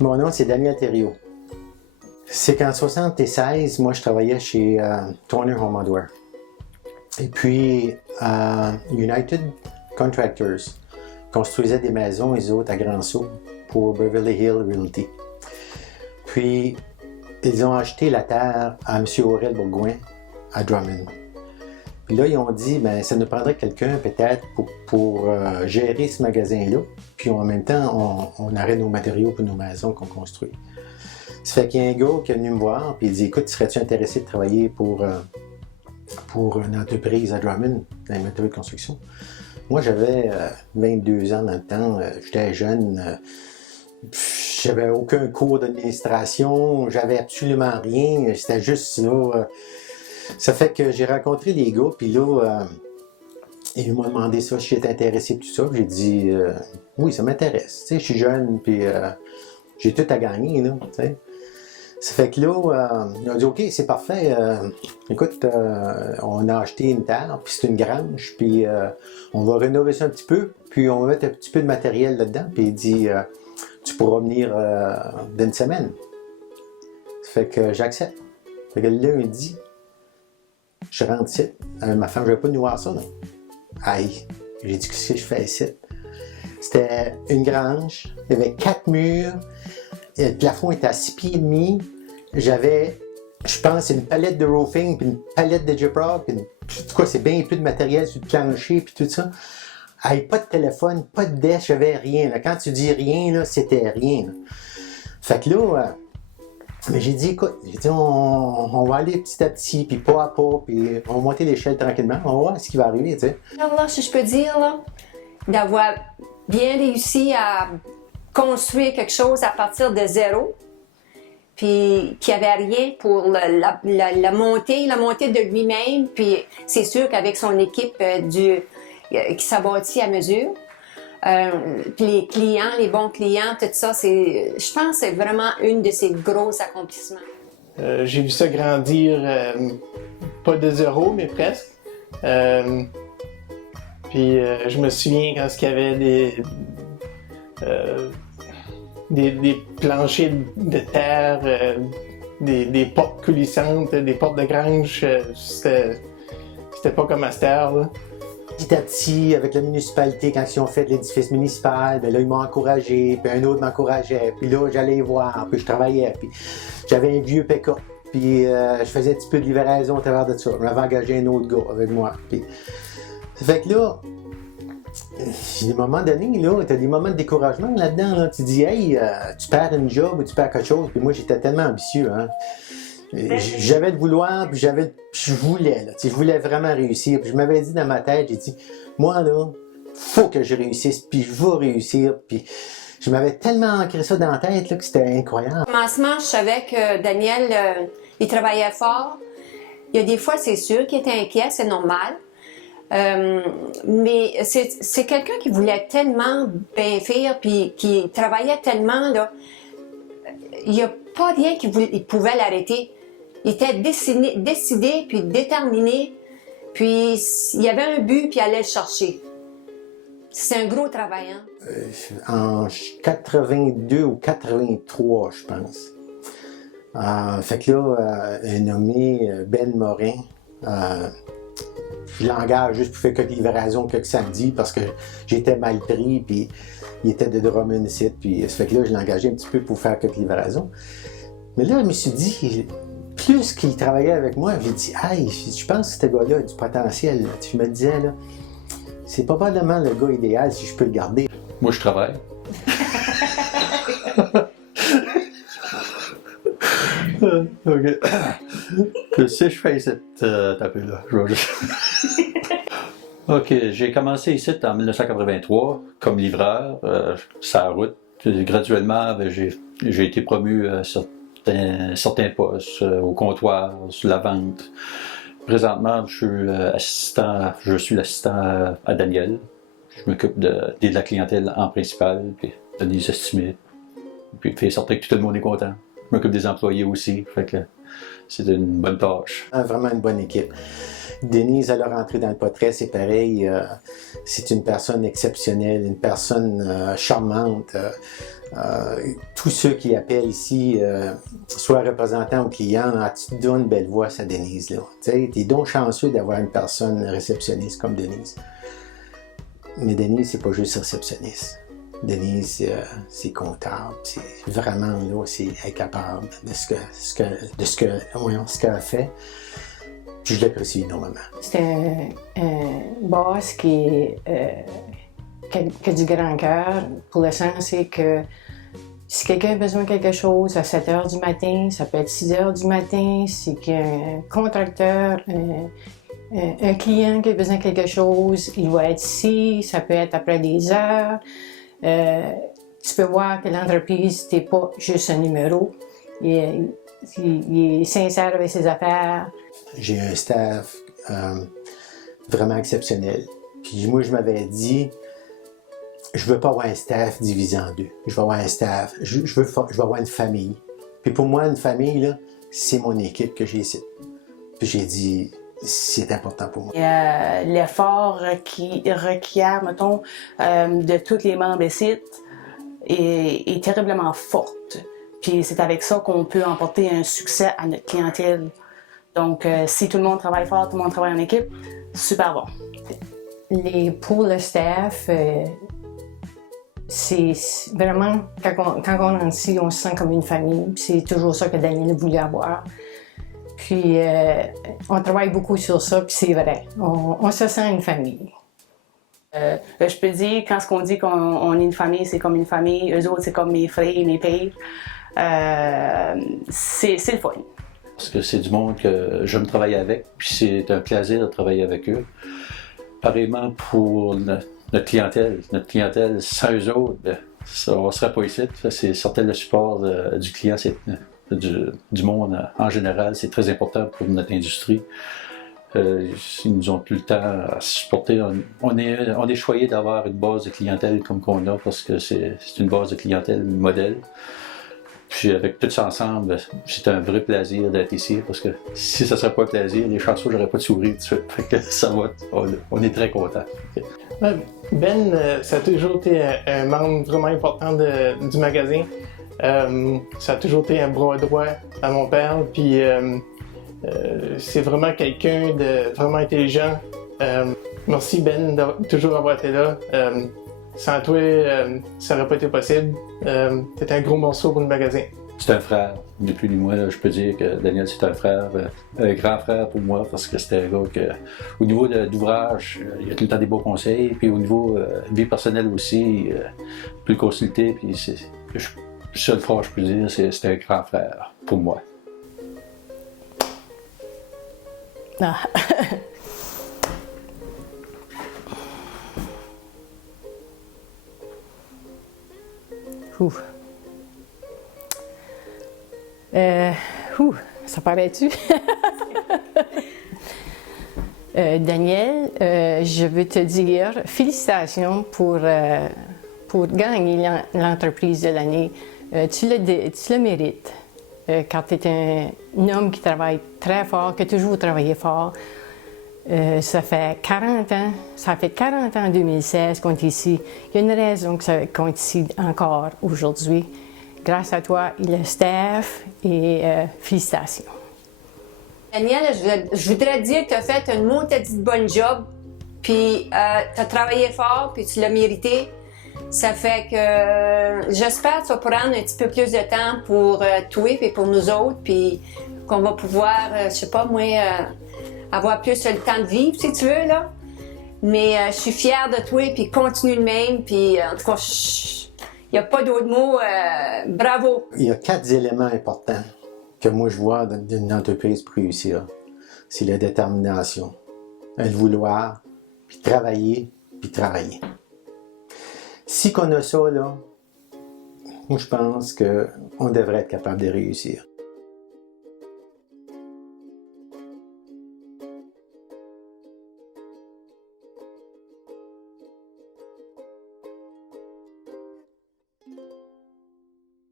Mon nom, c'est Daniel Thériault. C'est qu'en 1976, moi, je travaillais chez Turner Home Hardware. Et puis, United Contractors construisait des maisons, les autres, à Grand-Sault pour Beverly Hills Realty. Puis, ils ont acheté la terre à M. Aurel Bourgouin à Drummond. Puis là, ils ont dit, ben, ça nous prendrait quelqu'un peut-être pour gérer ce magasin-là. Puis en même temps, on arrête nos matériaux pour nos maisons qu'on construit. Ça fait qu'il y a un gars qui est venu me voir, puis il dit, écoute, serais-tu intéressé de travailler pour une entreprise à Drummond, dans les matériaux de construction? Moi, j'avais 22 ans dans le temps, j'étais jeune, j'avais aucun cours d'administration, j'avais absolument rien, c'était juste là. Ça fait que j'ai rencontré les gars, puis là, ils m'ont demandé ça, si j'étais intéressé tout ça. J'ai dit, oui, ça m'intéresse. Tu sais, je suis jeune, puis j'ai tout à gagner, là, tu sais. Ça fait que là, ils ont dit, OK, c'est parfait. Écoute, on a acheté une terre, puis c'est une grange, puis on va rénover ça un petit peu, puis on va mettre un petit peu de matériel là-dedans. Puis il dit, tu pourras venir dans une semaine. Ça fait que j'accepte. Fait que lundi, je rentre ici. Ma femme, je ne vais pas nous voir ça, là. Aïe, j'ai dit, qu'est-ce que je fais ici? C'était une grange, il y avait 4 murs. Le plafond était à 6 pieds et demi. J'avais, je pense, une palette de roofing, puis une palette de gyprock, puis quoi, c'est bien plus de matériel sur le plancher, puis tout ça. Hey, pas de téléphone, pas de desk, j'avais rien. Là. Quand tu dis rien, là, c'était rien. Là. Fait que là, mais j'ai dit, écoute, on va aller petit à petit, puis pas à pas, puis on va monter l'échelle tranquillement, on va voir ce qui va arriver, tu sais. Là, si je peux dire, là, d'avoir bien réussi à construire quelque chose à partir de zéro, puis qu'il n'y avait rien pour la montée de lui-même, puis c'est sûr qu'avec son équipe qui s'abâtit à mesure, puis les clients, les bons clients, tout ça, je pense que c'est vraiment une de ses gros accomplissements. J'ai vu ça grandir, pas de zéro, mais presque. Puis je me souviens quand il y avait des planchers de terre, des portes coulissantes, des portes de grange, c'était pas comme à cette heure, là. Petit à petit, avec la municipalité, quand ils ont fait l'édifice municipal, ben là, ils m'ont encouragé, puis un autre m'encourageait, puis là, j'allais les voir, puis je travaillais, puis j'avais un vieux pick-up, puis je faisais un petit peu de livraison au travers de ça. Je m'avais engagé un autre gars avec moi, puis... Ça fait que là, à des moments donnés, là, t'as des moments de découragement là-dedans, là. Tu dis, hey, tu perds une job ou tu perds quelque chose, puis moi, j'étais tellement ambitieux, hein. J'avais le vouloir, puis je voulais, là, je voulais vraiment réussir. Puis je m'avais dit dans ma tête, j'ai dit, moi, là, faut que je réussisse, puis je vais réussir. Puis je m'avais tellement ancré ça dans la tête là, que c'était incroyable. Au commencement, je savais que Daniel, il travaillait fort. Il y a des fois, c'est sûr qu'il était inquiet, c'est normal. Mais c'est quelqu'un qui voulait tellement bien faire, puis qui travaillait tellement, là. Il n'y a pas rien qui pouvait l'arrêter. Il était décidé, puis déterminé, puis il y avait un but, puis il allait le chercher. C'est un gros travail, hein? En 82 ou 83, je pense. Fait que là, un nommé Ben Morin, je l'engage juste pour faire quelques livraisons, quelques samedis, parce que j'étais mal pris, puis il était de Drummond ici, puis ça fait que là, je l'ai engagé un petit peu pour faire quelques livraisons. Mais là, je me suis dit, plus qu'il travaillait avec moi, j'ai dit, hey, je pense que ce gars-là a du potentiel. Là. Je me disais, là, c'est probablement le gars idéal si je peux le garder. Moi, je travaille. OK. Si je fais cette tapée-là, je vais juste... OK, j'ai commencé ici en 1983 comme livreur, sur la route. Graduellement, j'ai été promu à certains postes, au comptoir, sur la vente. Présentement, je suis l'assistant à Daniel. Je m'occupe de la clientèle en principal, puis de les estimer, puis de faire sortir que tout le monde est content. m'occupe des employés aussi. Fait que c'est une bonne tâche. Vraiment une bonne équipe. Denise, à leur entrée dans le portrait, c'est pareil. C'est une personne exceptionnelle, une personne charmante. Tous ceux qui appellent ici, soit représentants ou clients, tu te donnes une belle voix à Denise. Tu es donc chanceux d'avoir une personne réceptionniste comme Denise. Mais Denise, c'est pas juste réceptionniste. Denise, c'est comptable. C'est vraiment, là, c'est incapable de ce qu'elle a fait. Puis je l'apprécie énormément. C'est un boss qui a du grand cœur, pour le sens, c'est que si quelqu'un a besoin de quelque chose à 7 h du matin, ça peut être 6 h du matin, c'est qu'un contracteur, un client qui a besoin de quelque chose, il va être ici, ça peut être après des heures. Tu peux voir que l'entreprise n'est pas juste un numéro. Il est sincère avec ses affaires. J'ai un staff vraiment exceptionnel. Puis moi, je m'avais dit, je veux pas avoir un staff divisé en deux. Je veux avoir un staff, je veux avoir une famille. Puis pour moi, une famille, là, c'est mon équipe que j'ai ici. Puis j'ai dit, c'est important pour moi. L'effort qui requiert, mettons, de tous les membres ici est terriblement forte. Puis c'est avec ça qu'on peut emporter un succès à notre clientèle. Donc, si tout le monde travaille fort, tout le monde travaille en équipe, super bon. Pour le staff, c'est vraiment, quand on est ici, on se sent comme une famille. C'est toujours ça que Daniel voulait avoir. Puis, on travaille beaucoup sur ça, puis c'est vrai. On se sent une famille. Je peux dire, quand on dit qu'on est une famille, c'est comme une famille. Eux autres, c'est comme mes frères et mes pères. C'est le fun. Parce que c'est du monde que j'aime travailler avec, puis c'est un plaisir de travailler avec eux. Pareillement pour notre clientèle. Notre clientèle, sans eux autres, on ne serait pas ici. C'est certain le support du client, du monde en général, c'est très important pour notre industrie. Ils nous ont tout le temps à supporter. On est choyé d'avoir une base de clientèle comme qu'on a parce que c'est une base de clientèle modèle. Puis avec tout ça ensemble, c'est un vrai plaisir d'être ici parce que si ça ne serait pas un plaisir, les chanceux, j'aurais pas de sourire tout de suite. Fait que ça va, on est très contents. Ben, ça a toujours été un membre vraiment important du magasin. Ça a toujours été un bras droit à mon père. Puis c'est vraiment quelqu'un de vraiment intelligent. Merci Ben de toujours avoir été là. Sans toi, ça n'aurait pas été possible. T'es un gros morceau pour le magasin. C'est un frère. Depuis moi, là, je peux dire que Daniel, c'est un frère, un grand frère pour moi, parce que c'était un gars que, au niveau d'ouvrage, il a tout le temps des beaux conseils, puis au niveau vie personnelle aussi, il peut le consulter, puis le seul frère, je peux dire, c'est un grand frère pour moi. Ah. Ça paraît-tu? Daniel, je veux te dire félicitations pour gagner l'entreprise de l'année. Tu le mérites. Quand tu es un homme qui travaille très fort, qui a toujours travaillé fort. Ça fait 40 ans, en 2016 qu'on est ici. Il y a une raison qu'on est ici encore aujourd'hui. Grâce à toi et le staff, et félicitations. Daniel, je voudrais dire que tu as fait un mot, tu as dit de bon job, puis tu as travaillé fort, puis tu l'as mérité. Ça fait que j'espère que tu vas prendre un petit peu plus de temps pour toi et pour nous autres, puis qu'on va pouvoir, je sais pas moi, avoir plus le temps de vivre, si tu veux, là. Mais je suis fière de toi, puis continue de même, puis en tout cas, il n'y a pas d'autres mots. Bravo! Il y a 4 éléments importants que moi je vois d'une entreprise pour réussir. C'est la détermination, le vouloir, puis travailler, puis travailler. Si qu'on a ça, là, moi je pense qu'on devrait être capable de réussir.